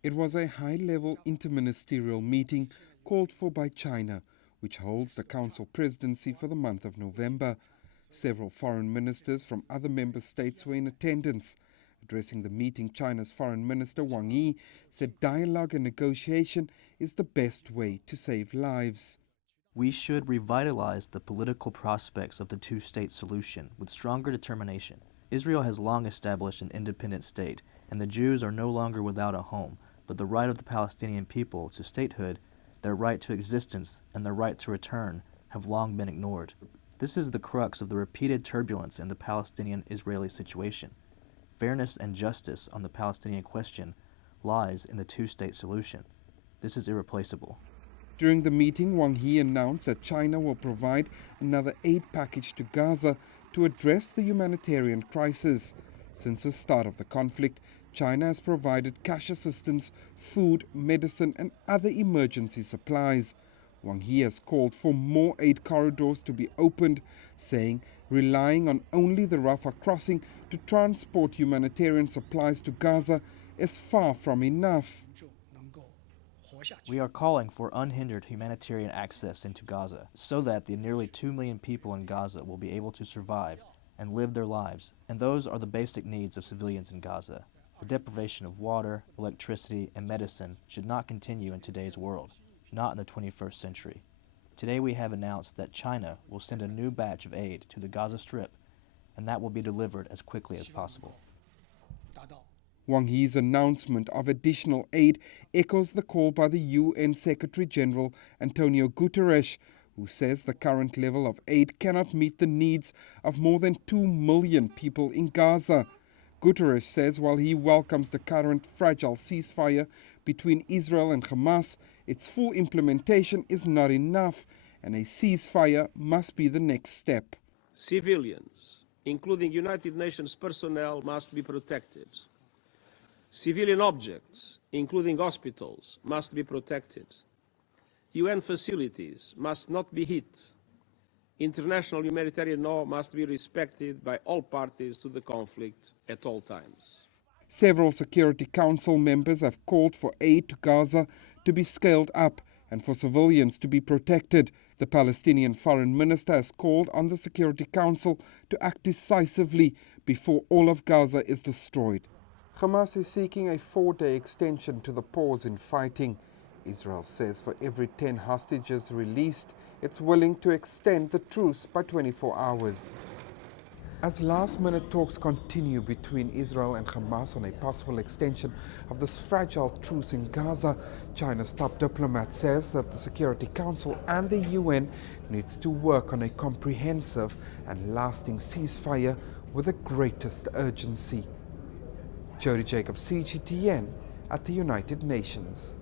It was a high-level interministerial meeting called for by China, which holds the Council presidency for the month of November. Several foreign ministers from other member states were in attendance. Addressing the meeting, China's Foreign Minister Wang Yi said dialogue and negotiation is the best way to save lives. We should revitalize the political prospects of the two-state solution with stronger determination. Israel has long established an independent state, and the Jews are no longer without a home, but the right of the Palestinian people to statehood, their right to existence, and their right to return have long been ignored. This is the crux of the repeated turbulence in the Palestinian-Israeli situation. Fairness and justice on the Palestinian question lies in the two-state solution. This is irreplaceable. During the meeting, Wang Yi announced that China will provide another aid package to Gaza to address the humanitarian crisis. Since the start of the conflict, China has provided cash assistance, food, medicine and other emergency supplies. Wang Yi has called for more aid corridors to be opened, saying relying on only the Rafah crossing to transport humanitarian supplies to Gaza is far from enough. We are calling for unhindered humanitarian access into Gaza so that the nearly 2 million people in Gaza will be able to survive and live their lives, and those are the basic needs of civilians in Gaza. The deprivation of water, electricity, and medicine should not continue in today's world, not in the 21st century. Today we have announced that China will send a new batch of aid to the Gaza Strip, and that will be delivered as quickly as possible. Wang Yi's announcement of additional aid echoes the call by the UN Secretary-General Antonio Guterres, who says the current level of aid cannot meet the needs of more than 2 million people in Gaza. Guterres says while he welcomes the current fragile ceasefire between Israel and Hamas, its full implementation is not enough, and a ceasefire must be the next step. Civilians, including United Nations personnel, must be protected. Civilian objects, including hospitals, must be protected. UN facilities must not be hit. International humanitarian law must be respected by all parties to the conflict at all times. Several Security Council members have called for aid to Gaza to be scaled up and for civilians to be protected. The Palestinian Foreign Minister has called on the Security Council to act decisively before all of Gaza is destroyed. Hamas is seeking a 4-day extension to the pause in fighting. Israel says for every 10 hostages released, it's willing to extend the truce by 24 hours. As last-minute talks continue between Israel and Hamas on a possible extension of this fragile truce in Gaza, China's top diplomat says that the Security Council and the UN needs to work on a comprehensive and lasting ceasefire with the greatest urgency. Jody Jacobs, CGTN at the United Nations.